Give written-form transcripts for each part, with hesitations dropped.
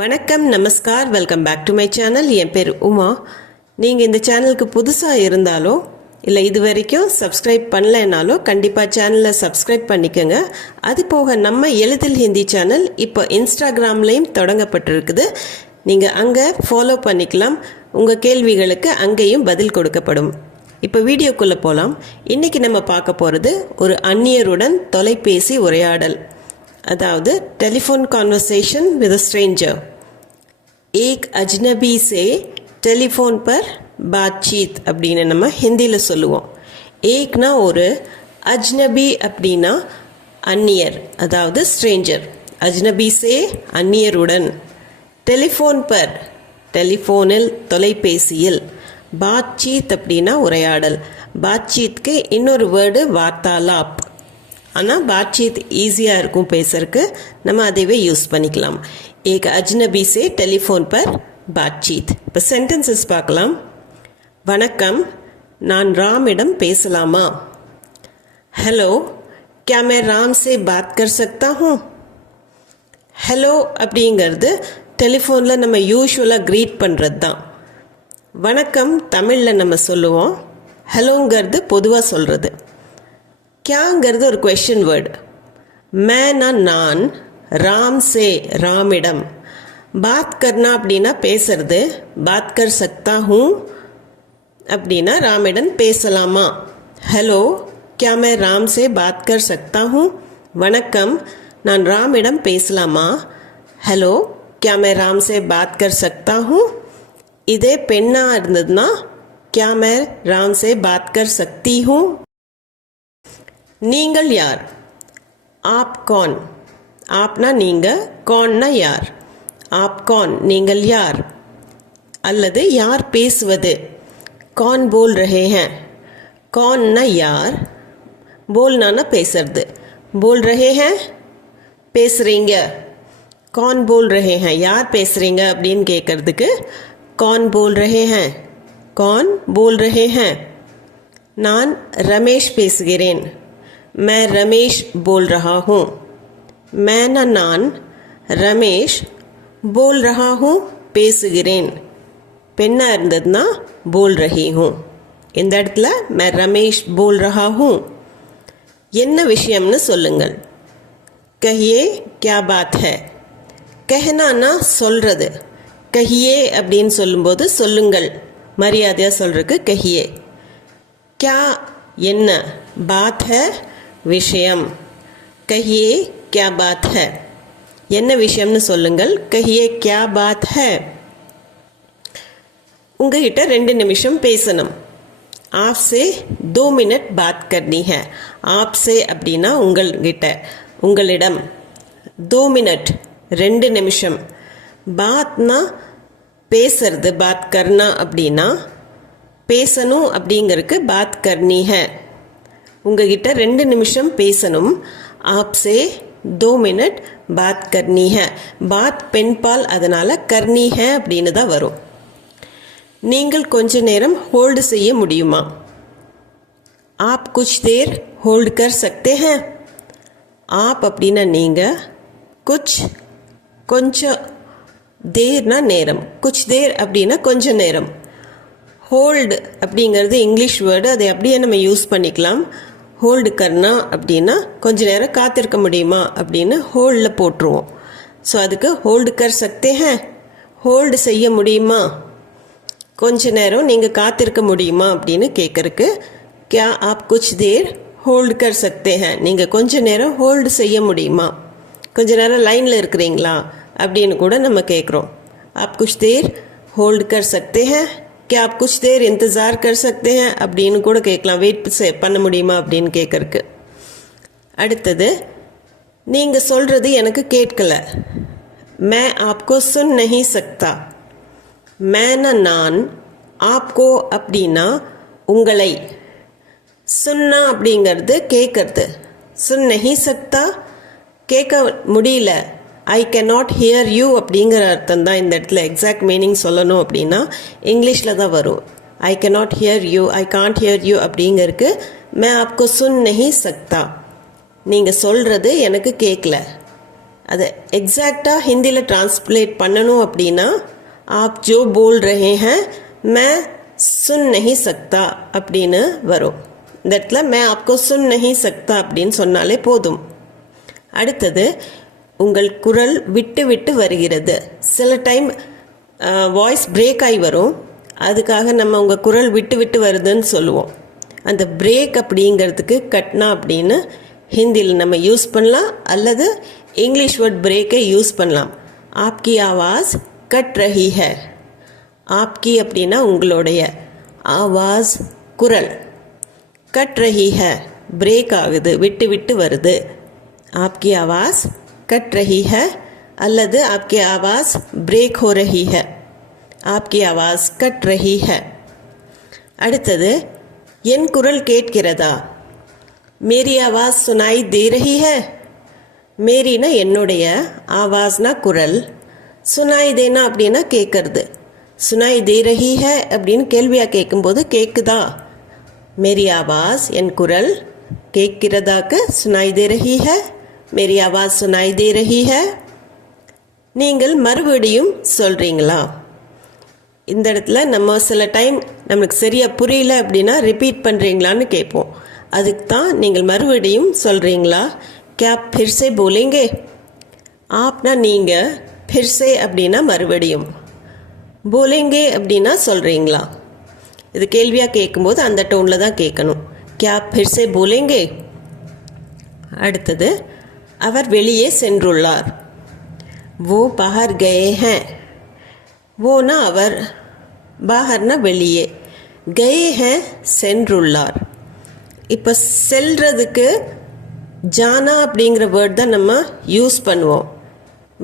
வணக்கம், நமஸ்கார், welcome back to my channel. என் பேர் உமா. நீங்கள் இந்த சேனலுக்கு புதுசாக இருந்தாலோ இல்லை இது வரைக்கும் சப்ஸ்கிரைப் பண்ணலைனாலோ கண்டிப்பாக சேனலை சப்ஸ்கிரைப் பண்ணிக்கோங்க. அது போக நம்ம எளிதில் ஹிந்தி சேனல் இப்போ இன்ஸ்டாகிராம்லேயும் தொடங்கப்பட்டிருக்குது. நீங்கள் அங்கே ஃபாலோ பண்ணிக்கலாம். உங்கள் கேள்விகளுக்கு அங்கேயும் பதில் கொடுக்கப்படும். இப்போ வீடியோக்குள்ளே போகலாம். இன்றைக்கி நம்ம பார்க்க போகிறது ஒரு அந்நியருடன் தொலைபேசி உரையாடல், अदावद telephone conversation with a stranger. एक अजनबी से टेलीफोन पर बातचीत அப்படின்னு நம்ம ஹிந்தியில் சொல்லுவோம். ஏக்னா ஒரு, அஜ்னபி அப்படின்னா அந்நியர், அதாவது ஸ்ட்ரேஞ்சர். அஜ்னபி சே அந்நியருடன், டெலிஃபோன் பர் டெலிஃபோனில் தொலைபேசியில், பாத்சீத் அப்படின்னா உரையாடல். பாத்சீத்க்கு இன்னொரு வேர்டு வார்த்தாலாப். ஆனால் பாத்சீத் ஈஸியாக இருக்கும் பேசுறதுக்கு, நம்ம அதைவே யூஸ் பண்ணிக்கலாம். ஏக் அஜ்னபி சே டெலிஃபோன் பர் பாத்சீத். இப்போ சென்டென்சஸ் பார்க்கலாம். வணக்கம், நான் ராமிடம் பேசலாமா? ஹலோ, क्या मैं राम से बात कर सकता हूँ? ஹலோ அப்படிங்கிறது டெலிஃபோனில் நம்ம யூஸ்வலாக க்ரீட் பண்ணுறது தான். வணக்கம் தமிழில் நம்ம சொல்லுவோம். ஹலோங்கிறது பொதுவாக சொல்கிறது. क्याங்கிறது ஒரு क्वेश्चन வேர்டு. मैना நான், ராம் சே ராமிடம், பாத் கர்னா அப்படின்னா பேசுறது, பாத் கர் சக்தா ஹூம் அப்படின்னா ராமிடம் பேசலாமா. ஹலோ, क्या मैं राम से बात कर सकता हूँ? வணக்கம், நான் ராமிடம் பேசலாமா? ஹலோ, क्या मैं राम से बात कर सकता हूँ? இதே பெண்ணாக இருந்ததுன்னா क्या मैं राम से बात कर सकती हूँ? நீங்கள் யார்? ஆப் கான். ஆப்னா நீங்கள், கான்னா யார். ஆப் கான், நீங்கள் யார். அல்லது யார் பேசுவது, கான் போல் ரஹே ஹேன். கான்னா யார், போல்னா பேசுறது, போல் ரஹே ஹேன் பேசுகிறீங்க. கான் போல் ரஹே ஹேன், யார் பேசுகிறீங்க அப்படின்னு கேட்குறதுக்கு கான் போல் ரஹே ஹேன், கான் போல் ரஹே ஹேன். நான் ரமேஷ் பேசுகிறேன். मैं रमेश बोल रहा हूँ. मैं ना நான், ரமேஷ், बोल रहा हूँ பேசுகிறேன். பெண்ணாக இருந்ததுன்னா बोल रही हूँ. இந்த இடத்துல मैं रमेश बोल रहा हूँ. என்ன விஷயம்னு சொல்லுங்கள். कहिए क्या बात है. कहनाனா சொல்கிறது. कहिए அப்படின்னு சொல்லும்போது சொல்லுங்கள், மரியாதையாக சொல்கிறதுக்கு कहिए. क्या என்ன, बात है விஷயம். कहिए क्या बात है, என்ன விஷயம்னு சொல்லுங்கள். कहिए क्या बात है. உங்ககிட்ட 2 நிமிஷம் பேசணும். आपसे 2 मिनट बात करनी है. आपसे அப்படின்னா உங்கள்கிட்ட, உங்களிடம். 2 मिनट 2 நிமிஷம். பாத்னா பேசுறது, பாத் கர்னா அப்படின்னா பேசணும் அப்படிங்கிறதுக்கு பாத் கர்னி है. உங்ககிட்ட 2 நிமிஷம் பேசணும். ஆப்சே 2 மினிட் பாத் கர்னி है. பாத் பெண்பால், அதனால் கர்னி है அப்படின்னு தான் வரும். நீங்கள் கொஞ்ச நேரம் ஹோல்டு செய்ய முடியுமா? ஆப் குச் தேர் ஹோல்டு கர் சக்தே हैं. ஆப் அப்படின்னா நீங்கள், குச் கொஞ்சம், தேர்னா நேரம், குச் தேர் அப்படின்னா கொஞ்ச நேரம். ஹோல்டு அப்படிங்கிறது இங்கிலீஷ் வேர்டு, அதை அப்படியே நம்ம யூஸ் பண்ணிக்கலாம். ஹோல்டு கர்னா அப்படின்னா கொஞ்ச நேரம் காத்திருக்க முடியுமா அப்படின்னு ஹோல்டில் போட்டுருவோம். ஸோ அதுக்கு ஹோல்டு கர் சக்தே ஹேன், ஹோல்டு செய்ய முடியுமா, கொஞ்ச நேரம் நீங்கள் காத்திருக்க முடியுமா அப்படின்னு கேட்குறக்கு क्या आप कुछ देर ஹோல்டு கர் சக்தே ஹேன், நீங்கள் கொஞ்ச நேரம் ஹோல்டு செய்ய முடியுமா, கொஞ்ச நேரம் லைனில் இருக்கிறீங்களா அப்படின்னு கூட நம்ம கேட்குறோம். आप कुछ देर ஹோல்டு கர் சக்தே ஹேன், क्या आप कुछ देर इंतज़ार कर सकते हैं அப்படின்னு கூட கேட்கலாம். வெயிட் பண்ண முடியுமா அப்படின்னு கேட்குறக்கு. அடுத்தது, நீங்கள் சொல்கிறது எனக்கு கேட்கல. मैं आपको सुन नहीं सकता. मैंना நான், आपको அப்படின்னா உங்களை, சுன்னா அப்படிங்கிறது கேட்கறது, सुन नहीं सकता கேட்க முடியல. ஐ கேனாட் ஹியர் யூ அப்படிங்கிற அர்த்தம் தான் இந்த இடத்துல. எக்ஸாக்ட் மீனிங் சொல்லணும் அப்படின்னா இங்கிலீஷில் தான் வரும். I cannot here you, I can't hear you அப்படிங்கிறதுக்கு मैं आपको सुन नहीं सकता, நீங்கள் சொல்கிறது எனக்கு கேட்கல. அதை எக்ஸாக்டாக ஹிந்தியில் டிரான்ஸ்லேட் பண்ணணும் அப்படின்னா आप जो बोल रहे हैं मैं सुन नहीं सकता அப்படின்னு வரும். இந்த இடத்துல मैं आपको सुन नहीं सकता அப்படின்னு சொன்னாலே போதும். அடுத்தது உங்கள் குரல் விட்டு விட்டு வருகிறது. சில டைம் வாய்ஸ் பிரேக் ஆகி வரும். அதுக்காக நம்ம உங்கள் குரல் விட்டு விட்டு வருதுன்னு சொல்லுவோம். அந்த பிரேக் அப்படிங்கிறதுக்கு கட்னா அப்படின்னு ஹிந்தியில் நம்ம யூஸ் பண்ணலாம், அல்லது இங்கிலீஷ் வேர்ட் பிரேக்கை யூஸ் பண்ணலாம். ஆப்கி ஆவாஸ் கட் ரஹி ஹை. ஆப்கி அப்படின்னா உங்களுடைய, ஆவாஸ் குரல், கட் ரஹி ஹை பிரேக் ஆகுது, விட்டு விட்டு வருது. ஆப்கி ஆவாஸ் கட் ரஹி ஹை அல்லது ஆப்கி ஆவாஸ் பிரேக் ஹோ ரஹி ஹை. ஆப்கி ஆவாஸ் கட் ரஹி ஹை. அடுத்தது என் குரல் கேட்கிறதா. மேரி ஆவாஸ் சுனாய் தே ரஹி ஹை. மேரினா என்னுடைய, ஆவாஸ்னா குரல், சுனாய் தேனா அப்படின்னா கேட்கறது. சுனாய் தே ரஹி ஹை அப்படின்னு கேள்வியாக கேட்கும்போது கேட்குதா. மேரி ஆவாஸ் என் குரல், கேட்கிறதாக்கு சுனாய் தே ரஹி ஹை, மேரி ஆவாஸ் சுனாய் தே ரஹி ஹை. நீங்கள் மறுபடியும் சொல்கிறீங்களா. இந்த இடத்துல நம்ம சில டைம் நம்மளுக்கு சரியாக புரியல அப்படின்னா ரிப்பீட் பண்ணுறீங்களான்னு கேட்போம். அதுக்கு தான் நீங்கள் மறுபடியும் சொல்கிறீங்களா. क्या फिर से बोलेंगे. ஆப்னா நீங்கள், फिर से அப்படின்னா மறுபடியும், बोलेंगे அப்படின்னா சொல்கிறீங்களா. இது கேள்வியாக கேட்கும்போது அந்த டோனில் தான் கேட்கணும். क्या फिर से बोलेंगे. அடுத்தது அவர் வெளியே சென்றுள்ளார். वो बाहर गए हैं. வோனா அவர், பாஹர்னா வெளியே, கயே हैं சென்றுள்ளார். இப்போ செல்றதுக்கு ஜானா அப்படிங்கிற வேர்ட் தான் நம்ம யூஸ் பண்ணுவோம்.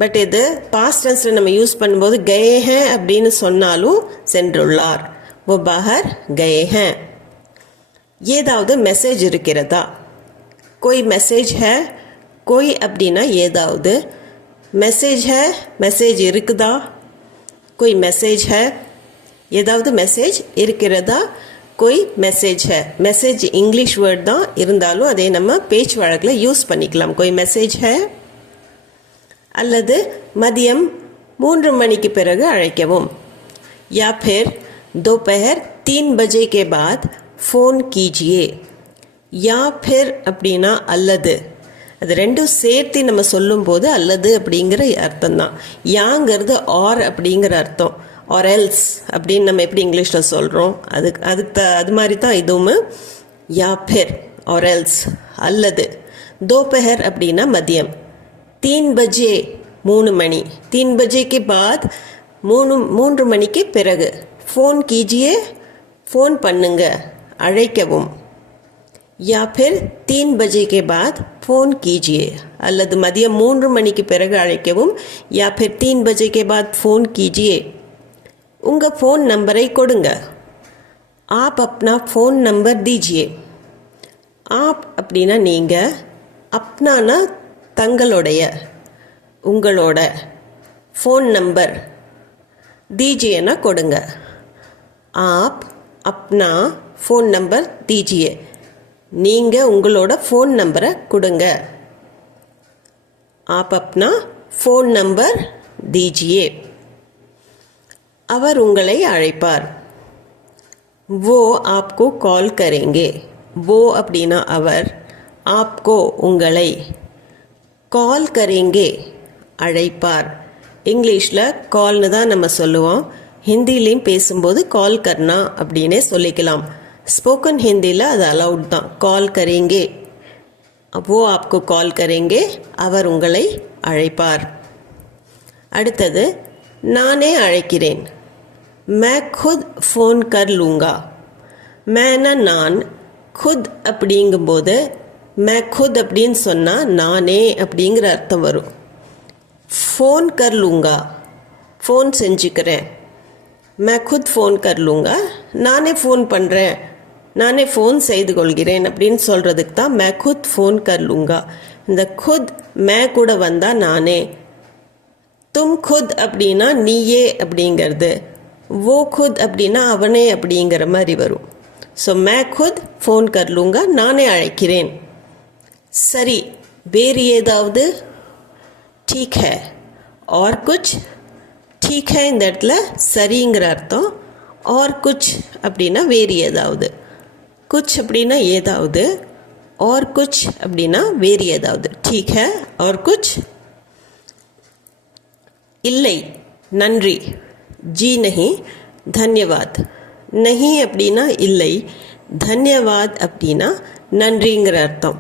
பட் இது பாஸ்ட் டென்ஸில் நம்ம யூஸ் பண்ணும்போது கயே हैं அப்படின்னு சொன்னாலும் சென்றுள்ளார். वो बाहर गए हैं. ஏதாவது மெசேஜ் இருக்கிறதா. कोई मैसेज है. कोई அப்படின்னா ஏதாவது, மெசேஜ் है மெசேஜ் இருக்குதா. कोई मैसेज है ஏதாவது மெசேஜ் இருக்கிறதா. कोई मैसेज है. மெசேஜ் இங்கிலீஷ் வேர்ட் தான், இருந்தாலும் அதை நம்ம பேச்சு வழக்கில் யூஸ் பண்ணிக்கலாம். कोई मैसेज है. அல்லது மதியம் 3 மணிக்கு பிறகு அழைக்கவும். या फिर दोपहर 3 बजे के बाद फ़ोन कीजिए. या फिर அப்படின்னா அல்லது, அது ரெண்டும் சேர்த்து நம்ம சொல்லும்போது அல்லது அப்படிங்கிற அர்த்தம் தான். யாங்கிறது ஆர் அப்படிங்கிற அர்த்தம். ஆர் எல்ஸ் அப்படின்னு நம்ம எப்படி இங்கிலீஷில் சொல்கிறோம், அது மாதிரி தான் இதுவும். யா ஃபிர் ஆர் எல்ஸ் அல்லது. தோபஹர் அப்படின்னா மதியம். 3 பஜே 3 மணி. 3 பஜேக்கு பாத் 3 மணிக்கு பிறகு. ஃபோன் கீஜியே ஃபோன் பண்ணுங்க, அழைக்கவும். या फिर 3 बजे के बाद फ़ोन कीजिए. அல்லது மதியம் 3 மணிக்கு பிறகு அழைக்கவும். या फिर 3 बजे के बाद फ़ोन कीजिए. உங்கள் फ़ोन நம்பரை கொடுங்க. आप अपना फ़ोन नंबर दीजिए. आप அப்படின்னா நீங்கள், அப்னானா தங்களுடைய, உங்களோட, फ़ोन நம்பர், दीजिएனா கொடுங்க. आप अपना फ़ोन नंबर दीजिए. நீங்கள் உங்களோட ஃபோன் நம்பரை கொடுங்க. आप अपना फ़ोन नंबर दीजिए. அவர் உங்களை அழைப்பார். वो आपको कॉल करेंगे. वो அப்படின்னா அவர், आपको உங்களை, कॉल करेंगे அழைப்பார். இங்கிலீஷில் கால்னு தான் நம்ம சொல்லுவோம். ஹிந்திலையும் பேசும்போது கால் கர்னா அப்படின்னே சொல்லிக்கலாம். ஸ்போக்கன் ஹிந்தியில் அது அலவுட் தான். கால் கரேங்கே, वो आपको कॉल करेंगे, அவர் உங்களை அழைப்பார். அடுத்தது நானே அழைக்கிறேன். मैं खुद फ़ोन कर लूँगा. मैंना நான், खुद அப்படிங்கும்போது मैं खुद அப்படின்னு சொன்னால் நானே அப்படிங்கிற அர்த்தம் வரும். फ़ोन कर लूँगा ஃபோன் செஞ்சுக்கிறேன். मैं खुद फ़ोन कर लूँगा நானே ஃபோன் பண்ணுறேன், நானே ஃபோன் செய்து கொள்கிறேன் அப்படின்னு சொல்கிறதுக்கு தான் मैं खुद फ़ोन कर लूँगा. இந்த खुद मैं கூட வந்தால் நானே. तुम खुद அப்படின்னா நீயே அப்படிங்கிறது. वो खुद அப்படின்னா அவனே அப்படிங்கிற மாதிரி வரும். ஸோ मैं खुद फ़ोन कर लूँगा நானே அழைக்கிறேன். சரி, வேறு ஏதாவது. ठीक है और कुछ ठीक है இந்த இடத்துல சரிங்கிற அர்த்தம் और कुछ அப்படின்னா வேறு ஏதாவது कुछ அப்படின்னா ஏதாவது और कुछ அப்படின்னா வேறு ஏதாவது ठीक है और कुछ இல்லை நன்றி जी नहीं धन्यवाद नहीं அப்படின்னா இல்லை धन्यवाद அப்படின்னா நன்றிங்கிற அர்த்தம்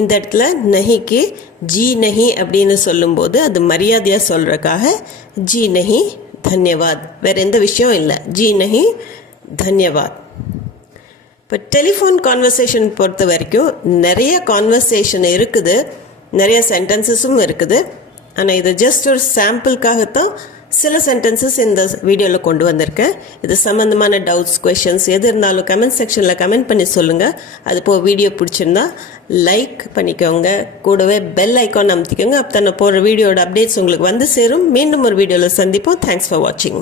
இந்த இடத்துல நஹிக்கு ஜி நஹி அப்படின்னு சொல்லும்போது அது மரியாதையாக சொல்கிறக்காக ஜி நஹி தன்யவாத் வேறு எந்த விஷயம் இல்லை ஜி நஹி தன்யவாத் இப்போ டெலிஃபோன் கான்வர்சேஷன் பொறுத்த வரைக்கும் நிறைய கான்வர்சேஷன் இருக்குது, நிறைய சென்டென்சஸும் இருக்குது. ஆனால் இது ஜஸ்ட் ஒரு சாம்பிளுக்காகத்தான் சில சென்டென்சஸ் இந்த வீடியோவில் கொண்டு வந்திருக்கேன். இது சம்மந்தமான டவுட்ஸ், கொஷின்ஸ் எது இருந்தாலும் கமெண்ட் செக்ஷனில் கமெண்ட் பண்ணி சொல்லுங்கள். அது போக வீடியோ பிடிச்சிருந்தா லைக் பண்ணிக்கோங்க, கூடவே பெல் ஐக்கான் அமுத்திக்கோங்க. அப்போ தான் நான் போகிற வீடியோட அப்டேட்ஸ் உங்களுக்கு வந்து சேரும். மீண்டும் ஒரு வீடியோவில் சந்திப்போம். தேங்க்ஸ் ஃபார் வாட்சிங்.